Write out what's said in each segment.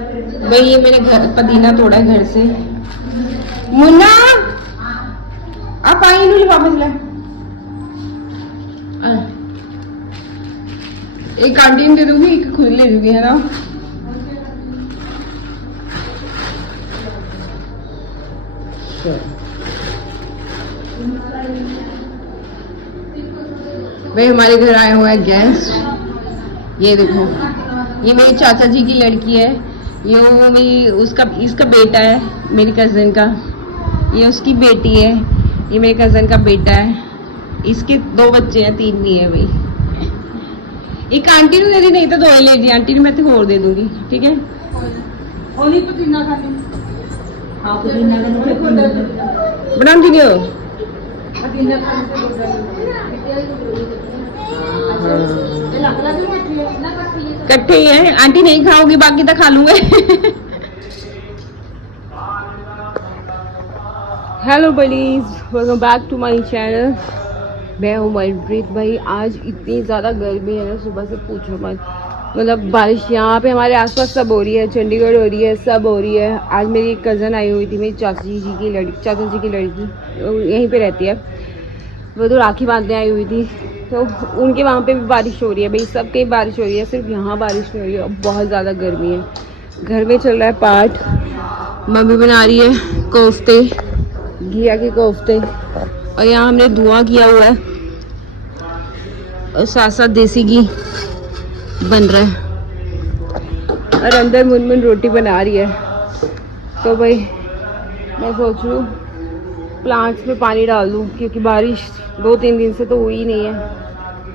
भाई ये मैंने घर पुदीना तोड़ा है घर से। मुन्ना आप आई नहीं वापस ले। एक कैंटीन दे दूंगी, एक खुद ले दूंगी, है ना। भाई हमारे घर आया हुआ है गेस्ट। ये देखो, ये मेरे चाचा जी की लड़की है, ये मेरी इसका बेटा है, मेरी कजन का। ये उसकी बेटी है, ये मेरे कजन का बेटा है। इसके 2 बच्चे हैं, 3 नहीं है भाई। एक आंटी ने दे दी, नहीं तो 2 ले दी आंटी ने, मैं तो और दे दूंगी, ठीक है। बना दी हो इकट्ठे ही है। आंटी नहीं खाओगी, बाकी तो खा लूंगे। Hello buddies, welcome back to my channel. मैं हूँ मनप्रीत। भाई आज इतनी ज़्यादा गर्मी है ना, सुबह से पूछो मत। मतलब बारिश यहाँ पे हमारे आसपास सब हो रही है, चंडीगढ़ हो रही है, सब हो रही है। आज मेरी एक कज़न आई हुई थी, मेरी चाचा जी की लड़की यहीं पे रहती है। वो तो राखी बांधने आई हुई थी, तो उनके वहाँ पे भी बारिश हो रही है। भाई सब कहीं बारिश हो रही है, सिर्फ यहाँ बारिश नहीं हो रही है। बहुत ज़्यादा गर्मी है। घर में चल रहा है पाठ, मम्मी बना रही है कोफ्ते, घिया के कोफ्ते, और यहाँ हमने धुआं किया हुआ है और साथ साथ देसी घी बन रहा है, और अंदर मुनमुन रोटी बना रही है। तो भाई मैं सोच रही हूँ प्लांट्स में पानी डाल दूँ, क्योंकि बारिश 2-3 दिन से तो हुई ही नहीं है,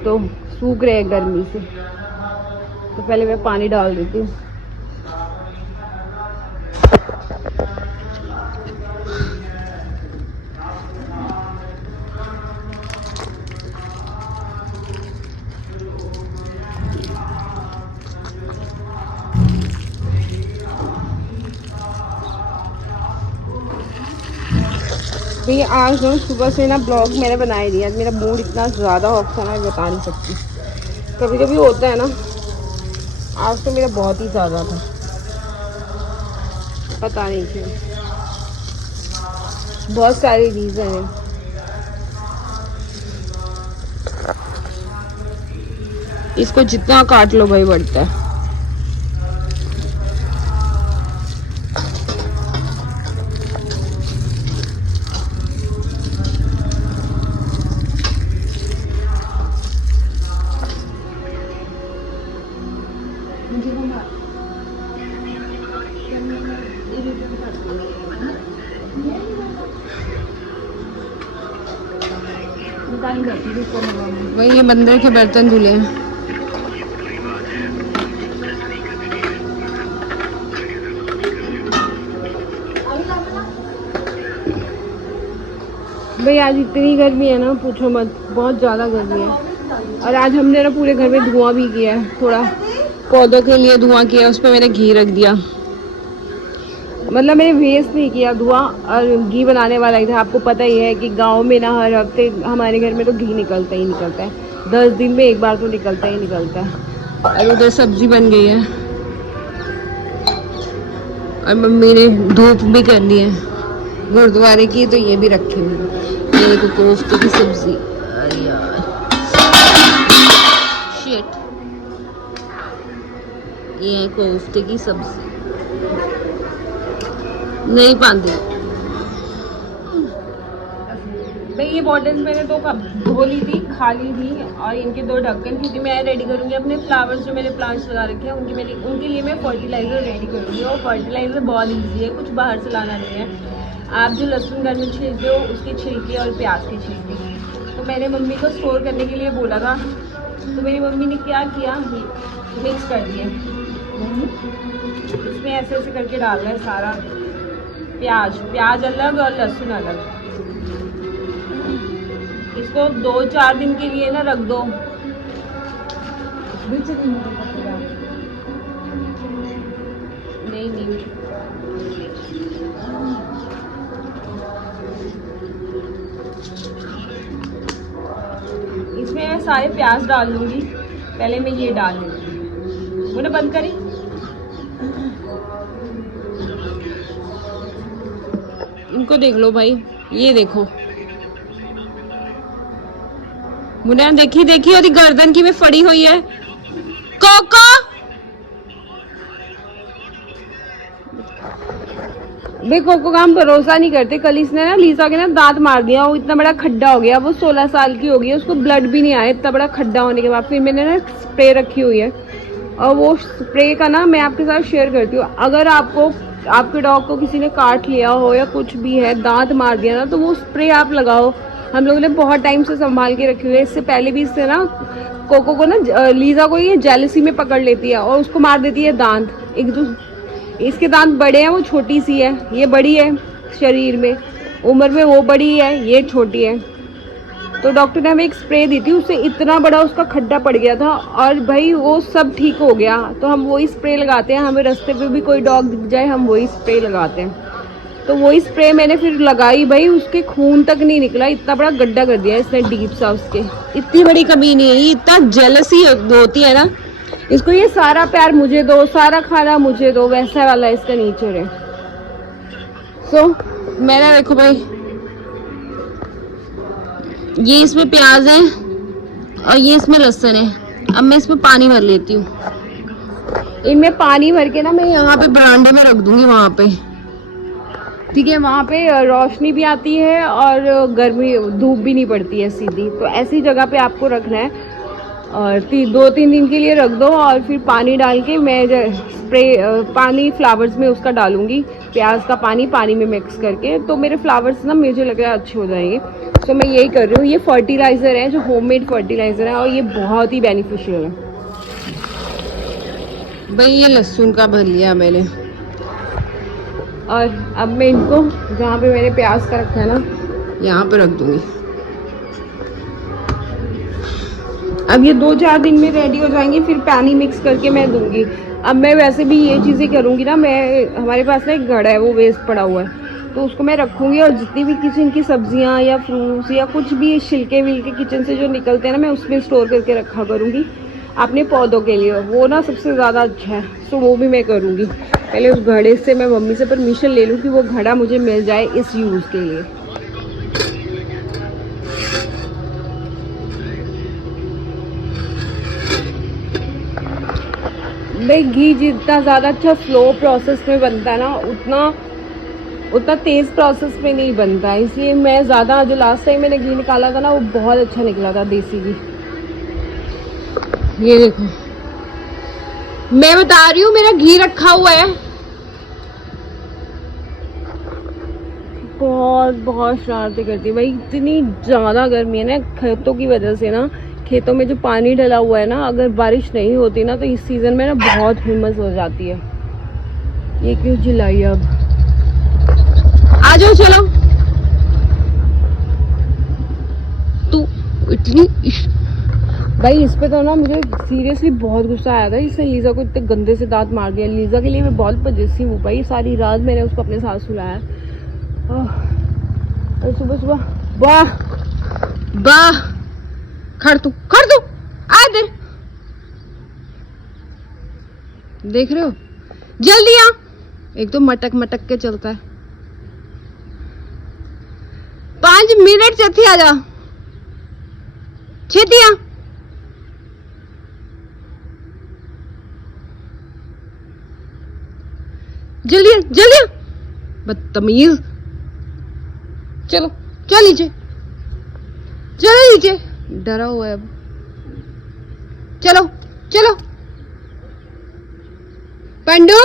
तो सूख रहे हैं गर्मी से। तो पहले मैं पानी डाल देती हूँ। भैया आज ना सुबह से ना ब्लॉग मैंने बनाए नहीं। आज मेरा मूड इतना ज़्यादा ऑफ था ना, बता नहीं सकती। कभी कभी होता है ना, आज तो मेरा बहुत ही ज़्यादा था, पता नहीं क्यों। बहुत सारे रीज़न हैं। इसको जितना काट लो भाई बढ़ता है। वही ये मंदिर के बर्तन धुले हैं। भाई आज इतनी गर्मी है ना, पूछो मत, बहुत ज़्यादा गर्मी है। और आज हमने ना पूरे घर में धुआं भी किया है, थोड़ा पौधों के लिए धुआं किया, उस पर मैंने घी रख दिया। मतलब मैंने वेस्ट नहीं किया धुआं, और घी बनाने वाला ही था। आपको पता ही है कि गांव में ना हर हफ्ते हमारे घर में तो घी निकलता ही निकलता है, 10 दिन में एक बार तो निकलता ही निकलता है। और उधर सब्जी बन गई है, और मम्मी ने धूप भी करनी है गुरुद्वारे की, तो ये भी रखी हुई। ये तो कोफ्ते की सब्जी, अरे यार शिट, ये है कोफ्ते की सब्जी। नहीं पाती भाई। ये बॉटल्स मैंने 2 कप धो ली थी, खा ली थी, और इनके 2 ढक्कन, क्योंकि मैं रेडी करूँगी अपने फ्लावर्स जो मैंने प्लांट्स लगा रखे हैं उनके लिए मैं फर्टिलाइज़र रेडी करूँगी। और फर्टिलाइज़र बहुत ईजी है, कुछ बाहर से लाना नहीं है। आप जो लहसुन घर में छीलते हो उसके छिलके और प्याज के छिलके, तो मैंने मम्मी को स्टोर करने के लिए बोला था, तो मेरी मम्मी ने क्या किया, मिक्स कर दिया। इसमें ऐसे ऐसे करके डालना है सारा, प्याज अलग और लहसुन अलग। इसको 2-4 दिन के लिए ना रख दो। नहीं इसमें मैं सारे प्याज डाल लूँगी। पहले मैं ये डाल लूँगी। मैंने बंद करी। इनको देख लो भाई, ये देखो मुन्ना, देखी देखी और गर्दन की में फड़ी हुई है। कोको भाई, कोको का हम भरोसा नहीं करते। कल इसने ना लीजा के ना दांत मार दिया, वो इतना बड़ा खड्डा हो गया। वो 16 साल की हो गई है, उसको ब्लड भी नहीं आया इतना बड़ा खड्डा होने के बाद। फिर मैंने ना स्प्रे रखी हुई है, और वो स्प्रे का ना मैं आपके साथ शेयर करती हूँ। अगर आपको आपके डॉग को किसी ने काट लिया हो या कुछ भी है, दांत मार दिया ना, तो वो स्प्रे आप लगाओ। हम लोगों ने बहुत टाइम से संभाल के रखी हुई है। इससे पहले भी इससे ना कोको को ना, लीजा को ये जेलसी में पकड़ लेती है और उसको मार देती है दांत। एक इसके दांत बड़े हैं, वो छोटी सी है, ये बड़ी है शरीर में, उम्र में वो बड़ी है, ये छोटी है। तो डॉक्टर ने हमें एक स्प्रे दी थी, उससे इतना बड़ा उसका खड्डा पड़ गया था, और भाई वो सब ठीक हो गया। तो हम वही स्प्रे लगाते हैं, हमें रास्ते पे भी कोई डॉग दिख जाए हम वही स्प्रे लगाते हैं। तो वही स्प्रे मैंने फिर लगाई भाई, उसके खून तक नहीं निकला, इतना बड़ा गड्ढा कर दिया इसने डीप सा उसके। इतनी बड़ी कमी नहीं है, इतना जेलसी होती है ना इसको, ये सारा प्यार मुझे दो, सारा खाना मुझे दो, वैसा वाला इसका नेचर है। सो मेरा देखो भाई, ये इसमें प्याज है और ये इसमें लहसुन है। अब मैं इसमें पानी भर लेती हूँ। इनमें पानी भर के ना मैं यहाँ पे बरामदे में रख दूंगी, वहां पे, ठीक है। वहां पे रोशनी भी आती है और गर्मी धूप भी नहीं पड़ती है सीधी। तो ऐसी जगह पे आपको रखना है, और 2-3 दिन के लिए रख दो। और फिर पानी डाल के मैं स्प्रे पानी फ्लावर्स में उसका डालूंगी, प्याज का पानी में मिक्स करके। तो मेरे फ्लावर्स ना मुझे लग रहा है अच्छे हो जाएंगे। तो मैं यही कर रही हूँ। ये फर्टिलाइज़र है जो होममेड फर्टिलाइज़र है, और ये बहुत ही बेनिफिशियल है भाई। ये लहसुन का भर लिया मैंने, और अब मैं इनको जहाँ पे मैंने प्याज का रखा है ना, यहाँ पे रख दूंगी। अब ये 2-4 दिन में रेडी हो जाएंगे, फिर पानी मिक्स करके मैं दूंगी। अब मैं वैसे भी ये चीज़ें करूँगी ना, मैं हमारे पास ना एक घड़ा है, वो वेस्ट पड़ा हुआ है, तो उसको मैं रखूँगी। और जितनी भी किचन की सब्जियाँ या फ्रूट्स या कुछ भी छिलके विलके किचन से जो निकलते हैं ना, मैं उसमें स्टोर करके रखा करूँगी अपने पौधों के लिए। वो ना सबसे ज़्यादा अच्छा है, तो वो भी मैं करूँगी। पहले उस घड़े से मैं मम्मी से परमिशन ले लूँ कि वो घड़ा मुझे मिल जाए इस यूज़ के लिए। भाई घी जितना ज़्यादा अच्छा स्लो प्रोसेस में बनता है ना, उतना तेज़ प्रोसेस में नहीं बनता है। इसलिए मैं ज़्यादा, जो लास्ट टाइम मैंने घी निकाला था ना, वो बहुत अच्छा निकला था, देसी घी। ये देखो, मैं बता रही हूँ, मेरा घी रखा हुआ है। बहुत शरारतें करती है भाई, इतनी ज़्यादा गर्मी है ना खेतों की वजह से ना। खेतों में जो पानी डला हुआ है ना, अगर बारिश नहीं होती ना, तो इस सीज़न में ना बहुत हिम्मत हो जाती है। ये क्यों चिल्लाई? अब आ जाओ, चलो। तू इतनी भाई, इस पे तो ना मुझे सीरियसली बहुत गुस्सा आया था। इसने लीजा को इतने गंदे से दांत मार दिया। लीजा के लिए मैं बहुत पजेसिव हूँ भाई, सारी रात मैंने उसको अपने साथ सुलाया। सुबह वाह खड़ तू आ इधर, देख रहे हो? जल्दी आ, एक तो मटक के चलता है। 5 मिनट छेती आ जा, छेती आ। जल्दी आ, बदतमीज। चलो नीचे, डरा हुआ है अब। चलो पंडू।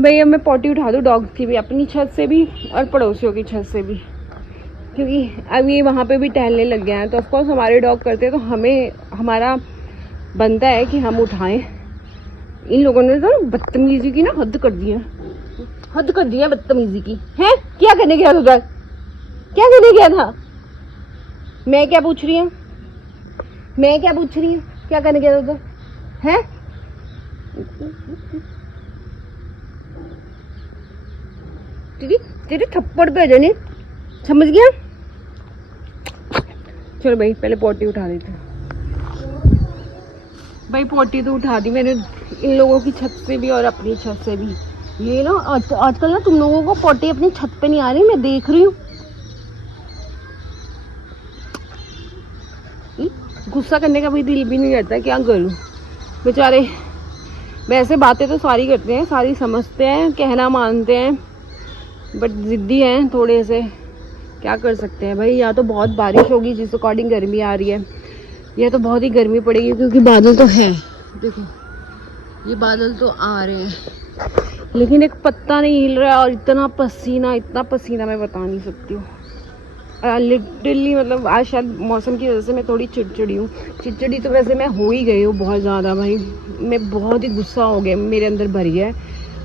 भैया मैं पॉटी उठा दूँ डॉग्स की भी, अपनी छत से भी और पड़ोसियों की छत से भी, क्योंकि अब ये वहाँ पे भी टहलने लग गए हैं। तो ऑफकोर्स हमारे डॉग करते हैं, तो हमें, हमारा बनता है कि हम उठाएं। इन लोगों ने तो बदतमीजी की ना हद कर दी है, बदतमीजी की है। क्या करने गया था उधर? क्या करने गया था? मैं क्या पूछ रही हूँ? क्या करने गया था उधर? है तेरे थप्पड़ पे जाने, समझ गया? चलो भाई, पहले पॉटी उठा देते हैं। भाई पोटी तो उठा दी मैंने इन लोगों की छत से भी और अपनी छत से भी। ये ना आजकल ना तुम लोगों को पोटी अपनी छत पे नहीं आ रही, मैं देख रही हूँ। गुस्सा करने का भी दिल भी नहीं करता, क्या करूँ बेचारे। वैसे बातें तो सारी करते हैं, सारी समझते हैं, कहना मानते हैं, बट ज़िद्दी हैं थोड़े से। क्या कर सकते हैं भाई। या तो बहुत बारिश होगी जिस अकॉर्डिंग गर्मी आ रही है, या तो बहुत ही गर्मी पड़ेगी क्योंकि बादल तो है। देखो ये बादल तो आ रहे हैं लेकिन एक पत्ता नहीं हिल रहा है। और इतना पसीना मैं बता नहीं सकती हूँ। लिटरली मतलब आज शायद मौसम की वजह से मैं थोड़ी चिड़चिड़ी हूँ। चिड़चिड़ी तो वैसे मैं हो ही गई हूँ बहुत ज़्यादा भाई। मैं बहुत ही गुस्सा हो गया, मेरे अंदर भर गया है।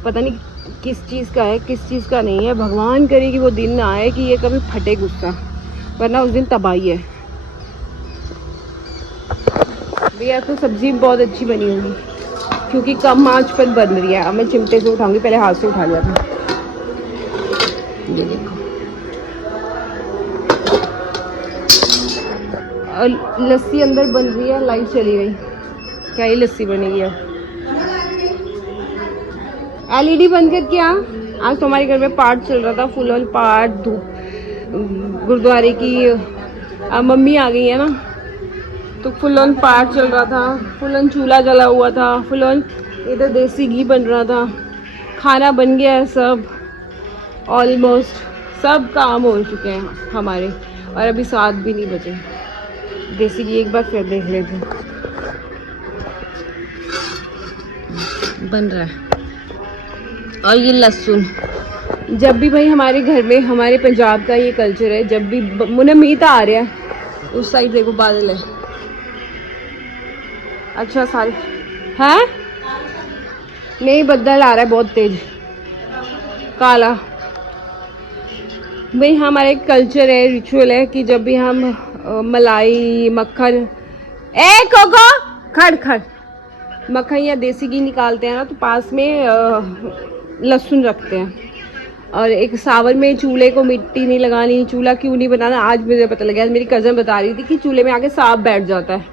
पता नहीं किस चीज़ का है किस चीज़ का नहीं है। भगवान करे कि वो दिन ना आए कि ये कभी फटे गुस्सा, वरना उस दिन तबाही है। भैया तो सब्जी बहुत अच्छी बनी होगी क्योंकि कम आंच पर बन रही है। अब मैं चिमटे से उठाऊंगी, पहले हाथ से उठा लिया था। ये देखो और लस्सी अंदर बन रही है। लाइट चली गई, क्या ही लस्सी बनेगी अब। एलईडी बंद कर क्या। आज तो हमारे घर में पाठ चल रहा था, फुल ऑन पाठ, धूप गुरुद्वारे की। अब मम्मी आ गई है ना, तो फुल ऑन पाठ चल रहा था, फुल ऑन चूल्हा जला हुआ था, फुल ऑन इधर देसी घी बन रहा था। खाना बन गया है सब, ऑलमोस्ट सब काम हो चुके हैं हमारे। और अभी 7 भी नहीं बजे। देसी घी एक बार फिर देख लेते हैं, बन रहा है। और ये लहसुन, जब भी भाई हमारे घर में, हमारे पंजाब का ये कल्चर है, जब भी मुझे मीत आ रहा है उस साइड देखो बादल है। अच्छा सारे हैं नहीं, बदल आ रहा है बहुत तेज काला। भाई हमारा एक कल्चर है, रिचुअल है कि जब भी हम मलाई मक्खन कोको खड़ खड़ मक्खन या देसी घी निकालते हैं ना, तो पास में लहसुन रखते हैं। और एक सावन में चूल्हे को मिट्टी नहीं लगानी, चूल्हा क्यों नहीं बनाना, आज मुझे पता लगा। मेरी कज़न बता रही थी कि चूल्हे में आके सांप बैठ जाता है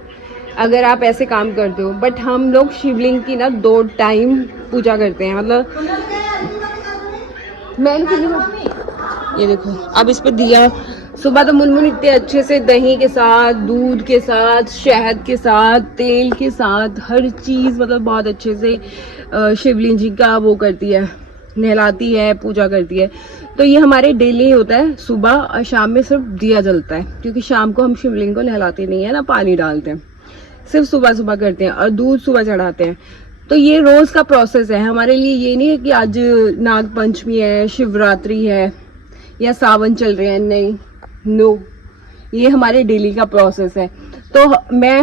अगर आप ऐसे काम करते हो। बट हम लोग शिवलिंग की ना 2 टाइम पूजा करते हैं। मतलब ये देखो अब इस पर दिया। सुबह तो मुनमुन इतने अच्छे से दही के साथ, दूध के साथ, शहद के साथ, तेल के साथ, हर चीज़ मतलब बहुत अच्छे से शिवलिंग जी का वो करती है, नहलाती है, पूजा करती है। तो ये हमारे डेली होता है, सुबह और शाम में सिर्फ दिया जलता है क्योंकि शाम को हम शिवलिंग को नहलाते नहीं है ना, पानी डालते हैं, सिर्फ सुबह सुबह करते हैं और दूध सुबह चढ़ाते हैं। तो ये रोज का प्रोसेस है हमारे लिए। ये नहीं है कि आज नाग पंचमी है, शिवरात्रि है या सावन चल रहे हैं, नहीं, नो, ये हमारे डेली का प्रोसेस है। तो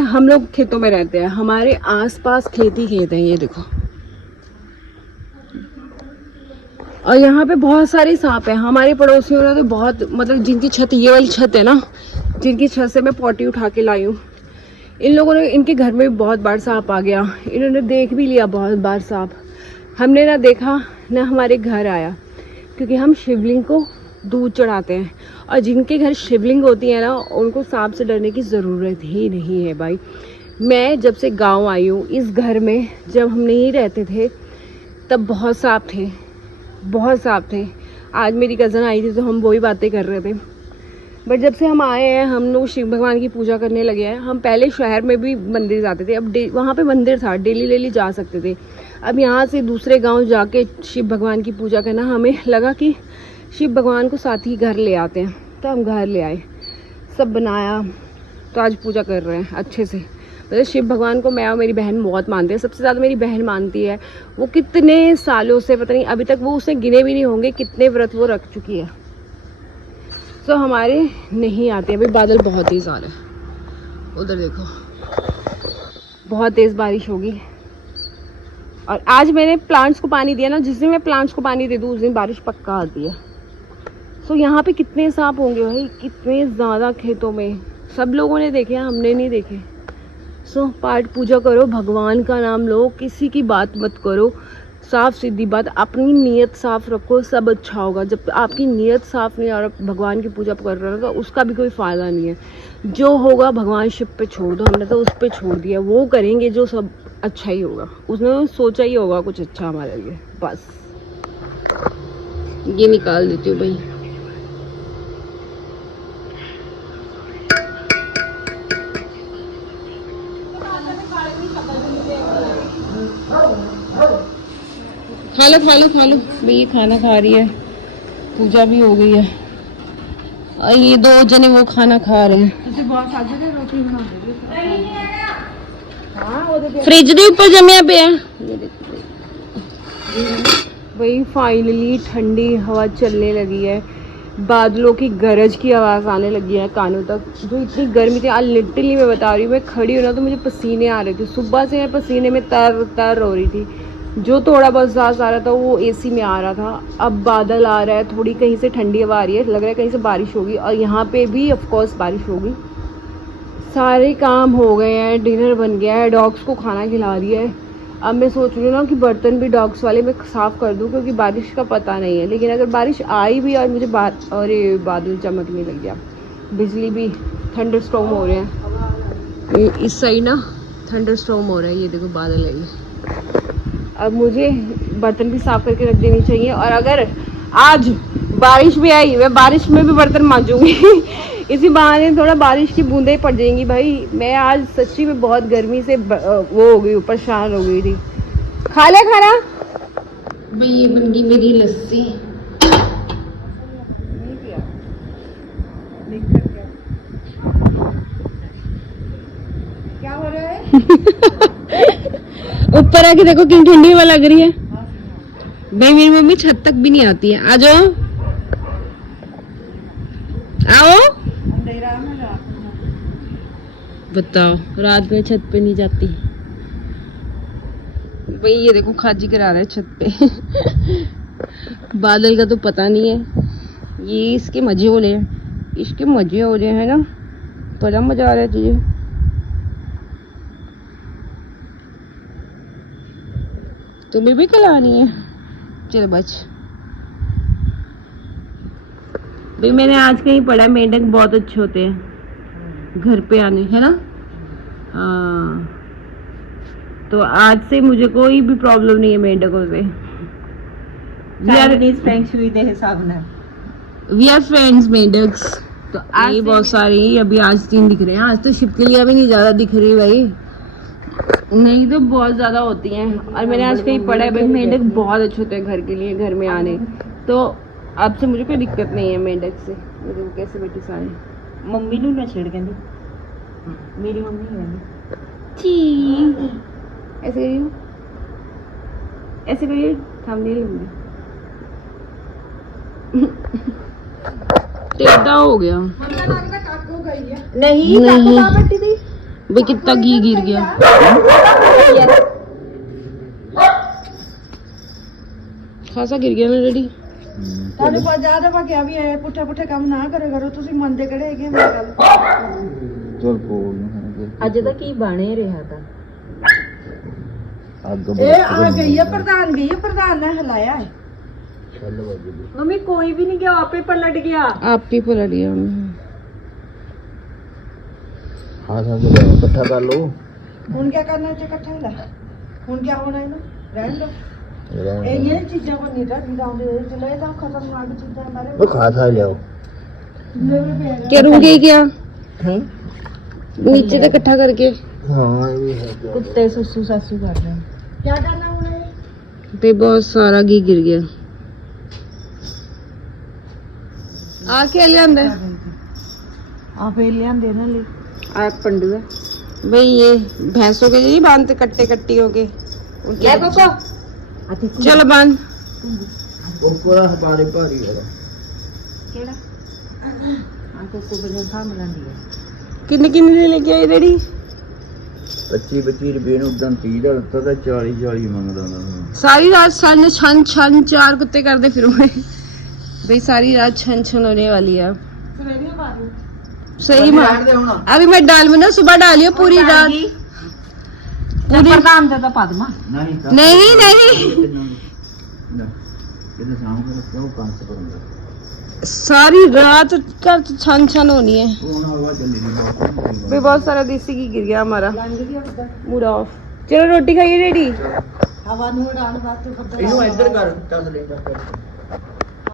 हम लोग खेतों में रहते हैं, हमारे आसपास खेत हैं, ये देखो। और यहाँ पे बहुत सारे सांप हैं। हमारे पड़ोसियों ने तो बहुत, मतलब जिनकी छत, ये वाली छत है ना, जिनकी छत से मैं पॉटी उठा के लाई हूँ, इन लोगों ने, इनके घर में बहुत बार सांप आ गया। इन्होंने देख भी लिया बहुत बार सांप। हमने ना देखा ना हमारे घर आया क्योंकि हम शिवलिंग को दूध चढ़ाते हैं। और जिनके घर शिवलिंग होती है ना, उनको सांप से डरने की ज़रूरत ही नहीं है भाई। मैं जब से गांव आई हूँ, इस घर में जब हम नहीं रहते थे तब बहुत सांप थे, बहुत सांप थे। आज मेरी कज़न आई थी तो हम वही बातें कर रहे थे। बट जब से हम आए हैं, हम लोग शिव भगवान की पूजा करने लगे हैं। हम पहले शहर में भी मंदिर जाते थे, अब वहाँ पे मंदिर था, डेली जा सकते थे। अब यहाँ से दूसरे गांव जाके शिव भगवान की पूजा करना, हमें लगा कि शिव भगवान को साथ ही घर ले आते हैं, तो हम घर ले आए, सब बनाया, तो आज पूजा कर रहे हैं अच्छे से। मतलब शिव भगवान को मैं और मेरी बहन बहुत मानते हैं, सबसे ज़्यादा मेरी बहन मानती है। वो कितने सालों से, पता नहीं अभी तक वो उसने गिने भी नहीं होंगे कितने व्रत वो रख चुकी है। तो हमारे नहीं आते। अभी बादल बहुत तेज आ रहे हैं, उधर देखो, बहुत तेज बारिश होगी। और आज मैंने प्लांट्स को पानी दिया ना, जिस दिन मैं प्लांट्स को पानी दे दूँ उस दिन बारिश पक्का आती है। सो यहाँ पे कितने सांप होंगे भाई, कितने ज़्यादा खेतों में। सब लोगों ने देखे, हमने नहीं देखे। सो पाठ पूजा करो, भगवान का नाम लो, किसी की बात मत करो, साफ सीधी बात, अपनी नीयत साफ रखो, सब अच्छा होगा। जब आपकी नीयत साफ नहीं और भगवान की पूजा कर रहे हो तो उसका भी कोई फ़ायदा नहीं है। जो होगा भगवान शिव पे छोड़ दो, हमने तो उस पे छोड़ दिया, वो करेंगे जो सब अच्छा ही होगा। उसने सोचा ही होगा कुछ अच्छा हमारे लिए। बस ये निकाल देती हूँ भाई। खा लो भाई, ये खाना खा रही है, पूजा भी हो गई है और ये दो जने वो खाना खा रहे हैं। फ्रिज के ऊपर जमिया पे है भाई। फाइनली ठंडी हवा चलने लगी है, बादलों की गरज की आवाज़ आने लगी है कानों तक। जो इतनी गर्मी थी आज, लिटरली मैं बता रही हूँ, मैं खड़ी हूँ ना तो मुझे पसीने आ रहे थे। सुबह से मैं पसीने में तर हो रही थी। जो थोड़ा बहुत सांस आ रहा था वो एसी में आ रहा था। अब बादल आ रहा है, थोड़ी कहीं से ठंडी हवा आ रही है, लग रहा है कहीं से बारिश होगी और यहाँ पे भी ऑफ कोर्स बारिश होगी। सारे काम हो गए हैं, डिनर बन गया है, डॉग्स को खाना खिला रही है। अब मैं सोच रही हूँ ना कि बर्तन भी डॉग्स वाले मैं साफ़ कर दूँ, क्योंकि बारिश का पता नहीं है। लेकिन अगर बारिश आई भी और मुझे अरे बादल चमकने लग गया, बिजली भी, थंडर स्टॉर्म हो रहे हैं इस साइड ना, थंडर स्टॉर्म हो रहा है। ये देखो बादल है ये। अब मुझे बर्तन भी साफ़ करके रख देनी चाहिए। और अगर आज बारिश भी आई, मैं बारिश में भी बर्तन मांजूंगी इसी बहाने थोड़ा बारिश की बूंदें पड़ जाएंगी भाई। मैं आज सच्ची में बहुत गर्मी से वो हो गई, परेशान हो गई थी। खा ले खाना भाई। ये बन गई मेरी लस्सी। क्या हो रहा है ऊपर आके देखो कितनी ठंडी हवा लग रही है भाई। मेरी मम्मी छत तक भी नहीं आती है। आ जाओ आओ। बताओ, रात में छत पे नहीं जाती भाई। ये देखो खाजी करा रहा है छत पे बादल का तो पता नहीं है, ये इसके मजे हो रहे हैं, इसके मजे हो रहे हैं ना। बड़ा मजा आ रहा है तुझे। तुम्हें भी खिलानी है, चलो बच भाई। मैंने आज कहीं पढ़ा मेंढक बहुत अच्छे होते हैं घर पे आने, है ना। हाँ, तो आज से मुझे कोई भी प्रॉब्लम नहीं है मेंढकों से। वी आर फ्रेंड्स मेंढक्स। तो आज बहुत सारी अभी आज 3 दिख रहे हैं। आज तो छिपकलियां भी नहीं ज्यादा दिख रही भाई, नहीं तो बहुत ज्यादा होती हैं। और मैंने आज कहीं पढ़ा है भाई मेंढक बहुत अच्छे होते हैं घर के लिए, घर में आने। तो अब से मुझे कोई दिक्कत नहीं है मेंढक से। मुझे कैसे बेटी सारे मम्मी नू ना छेड़ कहती, मेरी मम्मी कहती ऐसे करिए, ऐसे करिए, थंबनेल लूंगी। टेढ़ा हो गया नहीं भाई, कितना घी गिर गया। खासा गिर गया मेरा डैडी। ਤੁਹਾਡੇ ਕੋਲ ਜ਼ਿਆਦਾ ਵਾ ਗਿਆ ਵੀ ਐ ਪੁੱਠਾ ਪੁੱਠਾ ਕੰਮ ਨਾ ਕਰੇ ਕਰੋ ਤੁਸੀਂ, ਮੰਨਦੇ ਕਿਹੜੇ ਹੈਗੇ ਮੇਰੀ ਗੱਲ। ਚਲ ਬੋਲ ਅੱਜ ਤਾਂ ਕੀ ਬਣੇ ਰਿਹਾ ਤਾਂ ਇਹ ਆ ਗਈ ਹੈ ਪ੍ਰਧਾਨ ਨੇ ਹਿਲਾਇਆ ਹੈ। मम्मी कोई भी नहीं गया, आप ही पलट गया। आप ही पलट गया। हाँ इकट्ठा कर लो। ਹੁਣ क्या करना है इकट्ठा हिला, ਹੁਣ क्या होना है ना, रहने दो। ये चीजें को नहीं रखी जाऊंगी, चले जाओ खतरनाक चीजें हमारे। वो खा था ले आओ। करूंगी क्या नीचे से इकट्ठा करके। हाँ ये भी है। कुत्ते ससु सासू कर रहे हैं, क्या करना उन्हें पे बहुत सारा घी गिर गया। आ क्या लिया आप लिया देना ले आप पंडुआ भाई। ये भैंसों के लिए बांधते कट्टे कट्टी हो गए। चलो बांध। पूरा हमारे भारी वाला केड़ा आके को बने सामने दिया। कितने कितने लेके आई रेडी? 25 रुपए नु उदन 30 ਦਾ ਦਿੱਤਾ ਤਾਂ 40 ਮੰਗਦਾ ਨਾ। सारी रात छन छन छन चार कुत्ते करते फिरो भाई। सारी रात छन छन होने वाली है। सही में अभी मैं डाल में ना सुबह डालियो पूरी रात। ਪ੍ਰਧਾਨ ਦਾ ਤਾਂ ਪਾ ਦੇਵਾਂ ਨਹੀਂ ਨਹੀਂ ਇਹਦੇ ਸਾਹਮਣੇ ਕਿਉਂ ਕਾਂਸ ਕਰੂੰਗਾ सारी रात घर छन छन होनी है ਉਹ ਹੁਣ ਹਵਾ ਚੱਲੀ ਨਹੀਂ भी बहुत सारा देसी घी गिर गया हमारा पूरा ऑफ चलो रोटी खाइए डैडी ਹਵਾ ਨੂੰ ਉਡਾਉਣ ਵਾਸਤੇ ਬੱਦਲ ਇਹਨੂੰ ਇੱਧਰ ਕਰ ਚੱਲ ਲੈ ਜਾ